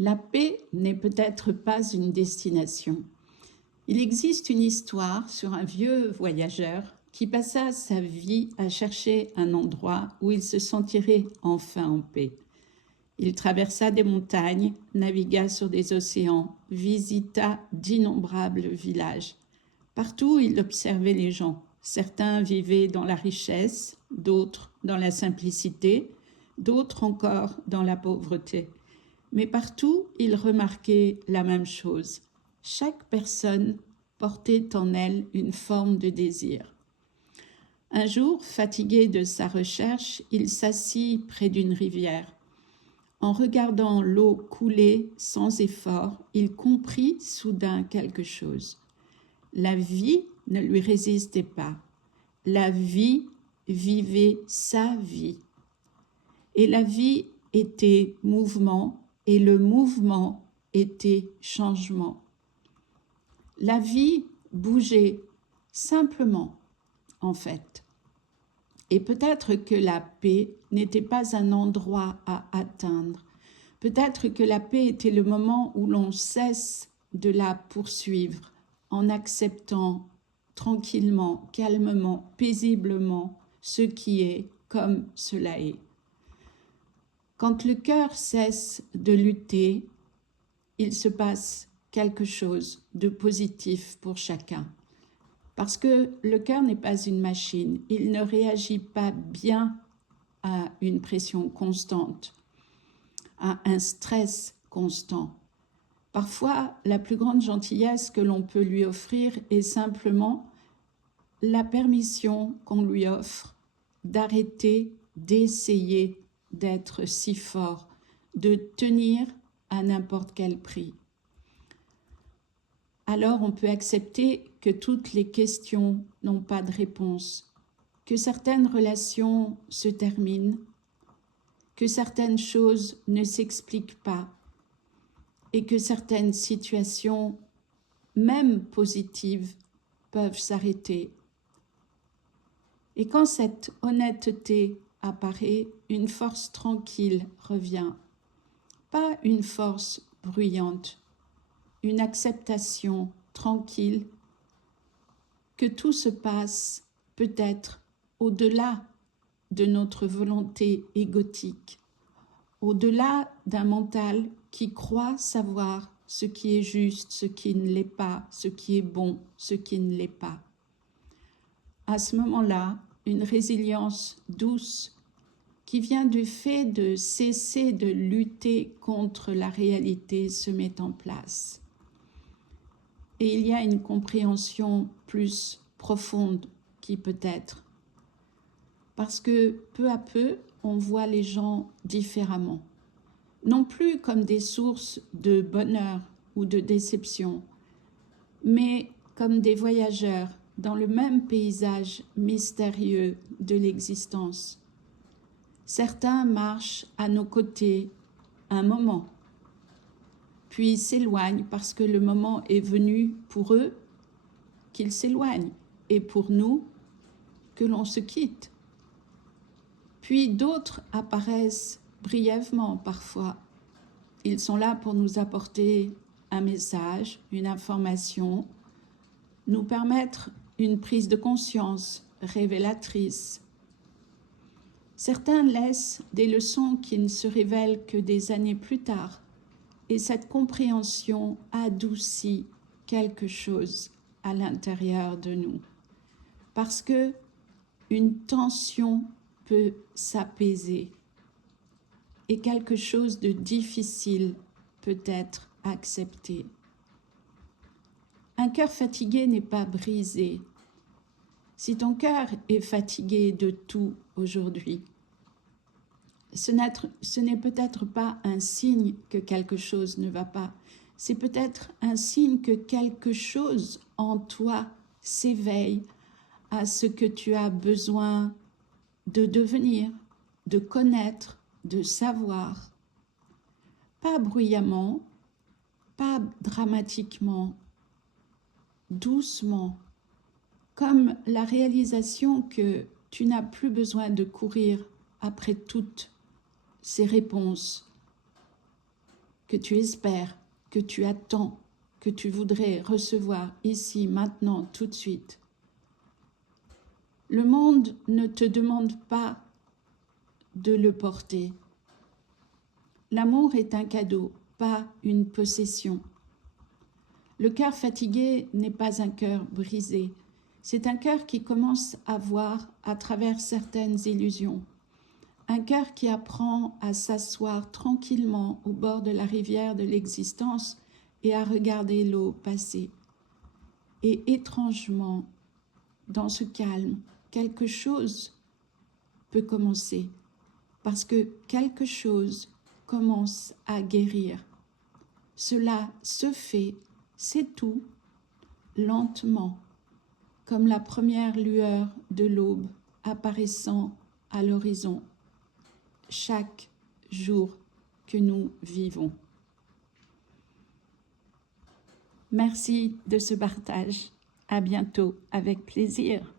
La paix n'est peut-être pas une destination. Il existe une histoire sur un vieux voyageur qui passa sa vie à chercher un endroit où il se sentirait enfin en paix. Il traversa des montagnes, navigua sur des océans, visita d'innombrables villages. Partout, il observait les gens. Certains vivaient dans la richesse, d'autres dans la simplicité, d'autres encore dans la pauvreté. Mais partout, il remarquait la même chose. Chaque personne portait en elle une forme de désir. Un jour, fatigué de sa recherche, il s'assit près d'une rivière. En regardant l'eau couler sans effort, il comprit soudain quelque chose. La vie ne lui résistait pas. La vie vivait sa vie. Et la vie était mouvement et le mouvement était changement. La vie bougeait simplement, en fait. Et peut-être que la paix n'était pas un endroit à atteindre. Peut-être que la paix était le moment où l'on cesse de la poursuivre en acceptant tranquillement, calmement, paisiblement ce qui est comme cela est. Quand le cœur cesse de lutter, il se passe quelque chose de positif pour chacun. Parce que le cœur n'est pas une machine, il ne réagit pas bien à une pression constante, à un stress constant. Parfois, la plus grande gentillesse que l'on peut lui offrir est simplement la permission qu'on lui offre d'arrêter d'essayer d'être si fort, de tenir à n'importe quel prix. Alors on peut accepter que toutes les questions n'ont pas de réponse, que certaines relations se terminent, que certaines choses ne s'expliquent pas et que certaines situations, même positives, peuvent s'arrêter. Et quand cette honnêteté apparaît, une force tranquille revient, pas une force bruyante, une acceptation tranquille que tout se passe peut-être au-delà de notre volonté égotique, au-delà d'un mental qui croit savoir ce qui est juste, ce qui ne l'est pas, ce qui est bon, ce qui ne l'est pas. À ce moment-là, une résilience douce qui vient du fait de cesser de lutter contre la réalité se met en place. Et il y a une compréhension plus profonde qui peut être. Parce que peu à peu, on voit les gens différemment. Non plus comme des sources de bonheur ou de déception, mais comme des voyageurs dans le même paysage mystérieux de l'existence. Certains marchent à nos côtés un moment, puis s'éloignent parce que le moment est venu pour eux qu'ils s'éloignent et pour nous que l'on se quitte. Puis d'autres apparaissent brièvement parfois. Ils sont là pour nous apporter un message, une information, nous permettre une prise de conscience révélatrice. Certains laissent des leçons qui ne se révèlent que des années plus tard, et cette compréhension adoucit quelque chose à l'intérieur de nous, parce que une tension peut s'apaiser et quelque chose de difficile peut être accepté. Un cœur fatigué n'est pas brisé. Si ton cœur est fatigué de tout aujourd'hui, ce n'est peut-être pas un signe que quelque chose ne va pas. C'est peut-être un signe que quelque chose en toi s'éveille à ce que tu as besoin de devenir, de connaître, de savoir. Pas bruyamment, pas dramatiquement, doucement, comme la réalisation que tu n'as plus besoin de courir après toutes ces réponses, que tu espères, que tu attends, que tu voudrais recevoir ici, maintenant, tout de suite. Le monde ne te demande pas de le porter. L'amour est un cadeau, pas une possession. Le cœur fatigué n'est pas un cœur brisé. C'est un cœur qui commence à voir à travers certaines illusions. Un cœur qui apprend à s'asseoir tranquillement au bord de la rivière de l'existence et à regarder l'eau passer. Et étrangement, dans ce calme, quelque chose peut commencer, parce que quelque chose commence à guérir. Cela se fait, c'est tout, lentement, comme la première lueur de l'aube apparaissant à l'horizon, chaque jour que nous vivons. Merci de ce partage. À bientôt, avec plaisir.